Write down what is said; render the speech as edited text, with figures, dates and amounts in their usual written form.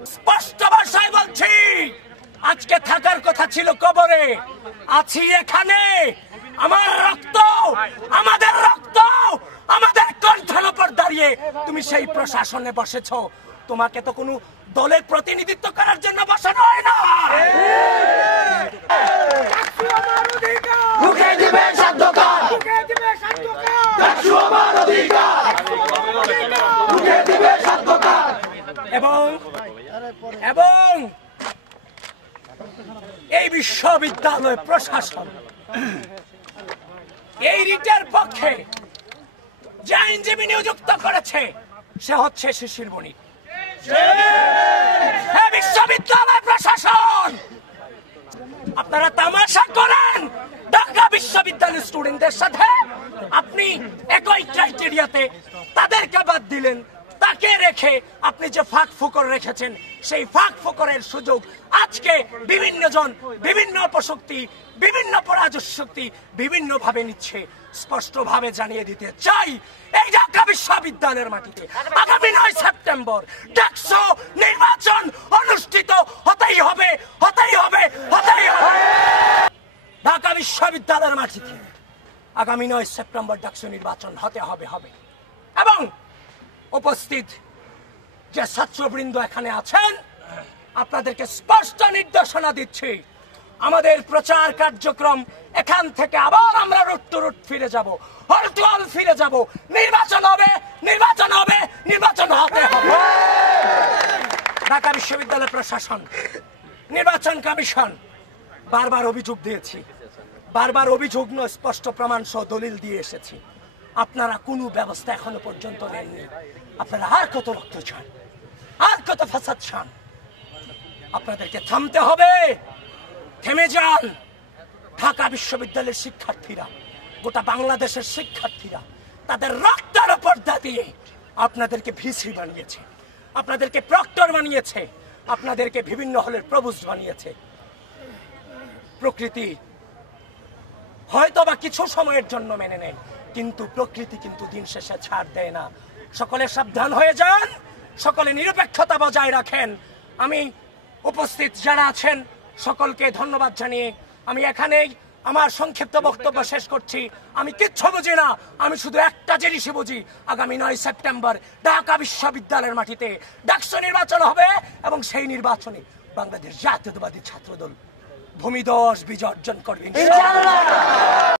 স্পষ্ট ভাষায় বলছি, আজকে থাকার কথা ছিল কবরে, আছি এখানে। আমার রক্ত, আমাদের রক্ত, আমাদের কণ্ঠের উপর দাঁড়িয়ে তুমি সেই প্রশাসনে বসেছো। তোমাকে তো কোনো দলের প্রতিনিধিত্ব করার জন্য বসানো হয় না। এবং এই বিশ্ববিদ্যালয় প্রশাসন এই রিটের পক্ষে যে আইনজীবী নিযুক্ত করেছে সে হচ্ছে শিশির বণিক। বিশ্ববিদ্যালয় প্রশাসন আপনারা তামাশা করেন ঢাকা বিশ্ববিদ্যালয়ের স্টুডেন্টদের সাথে। আপনি একই ক্রাইটেরিয়াতে তাদেরকে বাদ দিলেন, তাকে রেখে আপনি যে ফাঁক ফোকর রেখেছেন সেই ফাঁক ফোকরের সুযোগ আজকে বিভিন্ন জন, বিভিন্ন অপশক্তি, বিভিন্ন পরাজশক্তি বিভিন্ন ভাবে নিচ্ছে। স্পষ্ট ভাবে জানিয়ে দিতে চাই, এই ঢাকা বিশ্ববিদ্যালয়ের মাটিতে আগামী 9 সেপ্টেম্বর ডাকসু নির্বাচন অনুষ্ঠিত হতেই হবে, হতেই হবে, হতেই হবে। ঢাকা বিশ্ববিদ্যালয়ের মাটিতে আগামী 9 সেপ্টেম্বর ডাকসু নির্বাচন হতে হবে হবে। এবং উপস্থিত যে ছাত্রবৃন্দ এখানে আছেন, আপনাদেরকে স্পষ্ট নির্দেশনা দিচ্ছি, আমাদের প্রচার কার্যক্রম এখান থেকে আবার আমরা রুট টু রুট ফিরে যাব, হল টু হল ফিরে যাব। নির্বাচন হবে, নির্বাচন হবে, নির্বাচন হতে হবে। ঢাকা বিশ্ববিদ্যালয় প্রশাসন, নির্বাচন কমিশন বারবার অভিযোগ দিয়েছি, বারবার অভিযোগ নয় স্পষ্ট প্রমাণ সহ দলিল দিয়ে এসেছি। আপনারা কোনো ব্যবস্থা এখনো পর্যন্ত নেননি। আপনারা আর কত রক্ত চান, আর কত ফাসাদ চান? আপনাদেরকে থামতে হবে, থেমে যান। ঢাকা বিশ্ববিদ্যালয়ের শিক্ষার্থীরা, গোটা বাংলাদেশের শিক্ষার্থীরা তাদের রক্তের উপর দিয়ে আপনাদেরকে ভিসি বানিয়েছে, আপনাদেরকে প্রক্টর বানিয়েছে, আপনাদেরকে বিভিন্ন হলের প্রভোস্ট বানিয়েছে। প্রকৃতি হয়তো বা কিছু সময়ের জন্য মেনে নেয়, কিন্তু প্রকৃতি কিন্তু দিন শেষে ছাড় দেয় না। সকলে সাবধান হয়ে যান, সকলে নিরপেক্ষতা বজায় রাখেন। আমি উপস্থিত যারা আছেন সকলকে ধন্যবাদ জানিয়ে আমি এখানেই আমার সংক্ষিপ্ত বক্তব্য শেষ করছি। আমি কিচ্ছু বুঝি না, আমি শুধু একটা জিনিসই বুঝি, আগামী 9 সেপ্টেম্বর ঢাকা বিশ্ববিদ্যালয়ের মাটিতে ডাকসু নির্বাচন হবে এবং সেই নির্বাচনে বাংলাদেশ জাতীয়তাবাদী ছাত্রদল ভূমিধস বিজয় অর্জন করবে ইনশাআল্লাহ।